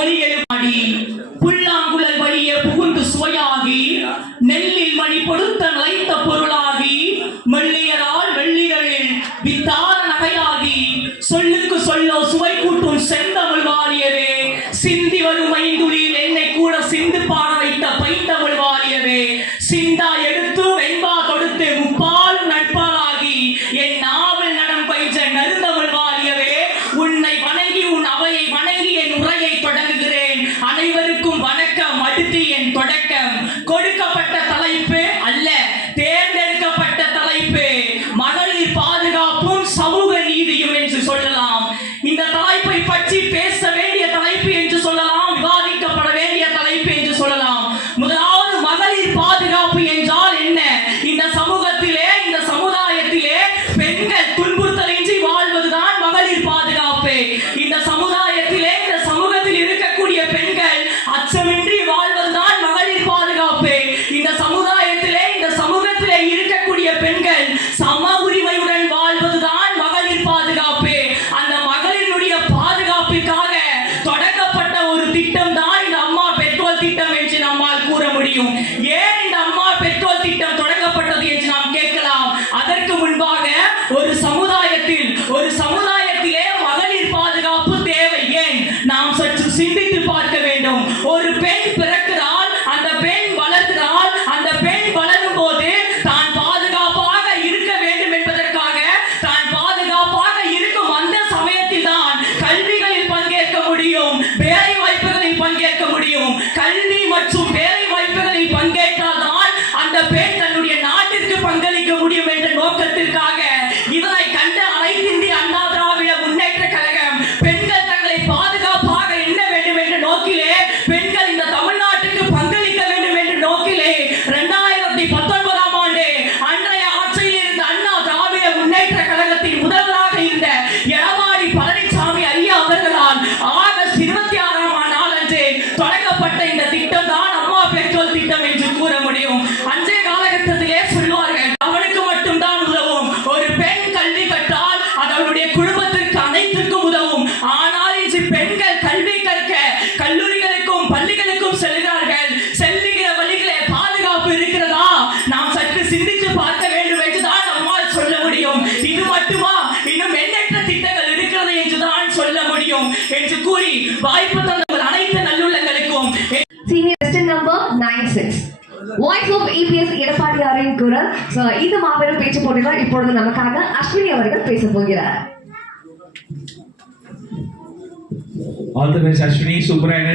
ஒலி எழுப்பாடி புல்லாங்குழல் வழிய புகுந்து சுவையாகி நெல்லில் மணி பொடுத்த நிலைத்த பொருளாகி மெல்லியரால் வெள்ளிகளில் வித்தார நகையாகி சொல்லுக்கு சொல்லோ சுவை கூட்டும் செந்தமிழ் வாழியவே சிந்தி வரும் ஐந்துளில் என்னை கூட சிந்து பாட வைத்த பைந்தமிழ் வாழியவே சிந்தா எடுத்து வெண்பா கொடுத்து முப்பால் நட்பாளாகி என் நாவல் நடம் பயின்ற நறுந்தமிழ் வாழியவே உன்னை வணங்கி உன் அவையை வணங்கி என் உரையை தொடங்குகிறேன். அனைவருக்கும் வணக்கம். அடுத்து என் தொடக்கம். கொடுக்கப்பட்ட தலைப்பு அல்ல, தேர்ந்தெடுக்கப்பட்ட தலைப்பு மகளிர் பாதுகாப்பும் சமூக நீதியும் என்று சொல்லலாம். இந்த தலைப்பை பற்றி பேச வேண்டிய தலைப்பு என்று சொல்லலாம், விவாதிக்கப்பட வேண்டிய தலைப்பு என்று சொல்லலாம். முதலாவது, மகளிர் பாதுகாப்பு என்றால் என்ன? இந்த சமூகத்திலே, இந்த சமுதாயத்திலே பெண்கள் துன்புறுத்தலின்றி வாழ்வதுதான் மகளிர் பாதுகாப்பு. இந்த சமுதாயத்திலே, இந்த சமூகத்தில் இருக்கக்கூடிய பெண்கள் அச்சமின்றி வாழ்வதுதான் மகளிர் பாதுகாப்பு. இந்த சமுதாயத்திலே, இந்த சமூகத்திலே இருக்கக்கூடிய பெண்கள் சம உரிமையுடன் வாழ்வதுதான் மகளிர் பாதுகாப்பு. அந்த மகளிருடைய பாதுகாப்பிற்காக தொடங்கப்பட்ட ஒரு திட்டம் தான் இந்த அம்மா பெட்ரோல் திட்டம் என்று நம்மால் கூற முடியும். ஏன் இந்த அம்மா பெட்ரோல் திட்டம் தொடங்கப்பட்டது என்று நாம் கேட்கலாம். அதற்கு முன்பாக ஒரு சமுதாயத்திலே மகளிர் பாதுகாப்பு தேவை. ஏன்? நாம் சற்று சிந்தித்து பார்க்க வேண்டும். ஒரு பெண் பிறக்கிறாள், அந்த பெண் வளர்கிறாள், அந்த பெண் வளரும் போது தான் பாதுகாப்பாக இருக்க வேண்டும் என்பதற்காக, தான் பாதுகாப்பாக இருக்கும் அந்த சமயத்தில் தான் கல்விகளில் பங்கேற்க முடியும், வேலை வாய்ப்புகளில் பங்கேற்க முடியும். கல்வி மற்றும் வேலை வாய்ப்புகளில் பங்கேற்றால் தான் அந்த பெண் தன்னுடைய நாட்டிற்கு பங்களிக்க முடியும் என்ற நோக்கத்திற்காக இதனை கண்ட அனைத்து இந்திய அண்ணா திராவிட முன்னேற்ற கழகம் பெண்கள் தங்களை பாதுகாப்பாக எண்ண வேண்டும் என்ற நோக்கிலே, பெண்கள் இந்த தமிழ்நாட்டுக்கு பங்களிக்க வேண்டும் என்ற நோக்கிலே 2019ஆம் ஆண்டு அன்றைய ஆட்சியில் இருந்த அண்ணா திராவிட முன்னேற்ற கழகத்தின் முதல்வராக இருந்த எடப்பாடி பழனிசாமி ஐயா அவர்களால் ஆகஸ்ட் 26ஆம் நாள் அன்று தொடங்கப்பட்ட இந்த திட்டம் தான் அம்மா பெட்ரோல் திட்டம் என்று கூற முடியும். அன்றைய காலகட்டத்திலே சொல்வார்கள், அவனுக்கு மட்டும்தான் உதவும். ஒரு பெண் கல்வி கற்றால் அது அவருடைய குடும்பத்திற்கு அனைத்திற்கும் உதவும். ஆனால் இன்று பெண்கள் கல்வி கற்க கல்லூரிகளுக்கும் பள்ளிகளுக்கும் செல்கிறார்கள். செல்லுகிற வழிகளே பாதுகாப்பு இருக்கிறதா? நாம் சற்று சிந்தித்து பார்க்க வேண்டும் என்றுதான் நம்மால் சொல்ல முடியும். இது மட்டுமா? இன்னும் எண்ணற்ற திட்டங்கள் இருக்கிறது என்றுதான் சொல்ல முடியும் என்று கூறி வாய்ப்பு தந்த அனைத்து நல்லுள்ளங்களுக்கும் Senior question number 96. Voice of EPS எடப்பாடியாரின் குரல். இந்த மாபெரும் பேச்சு போட்டியில் இப்பொழுது நமக்காக அஸ்வினி அவர்கள் பேச போகிறார். All the best, Ashwini. Super energy.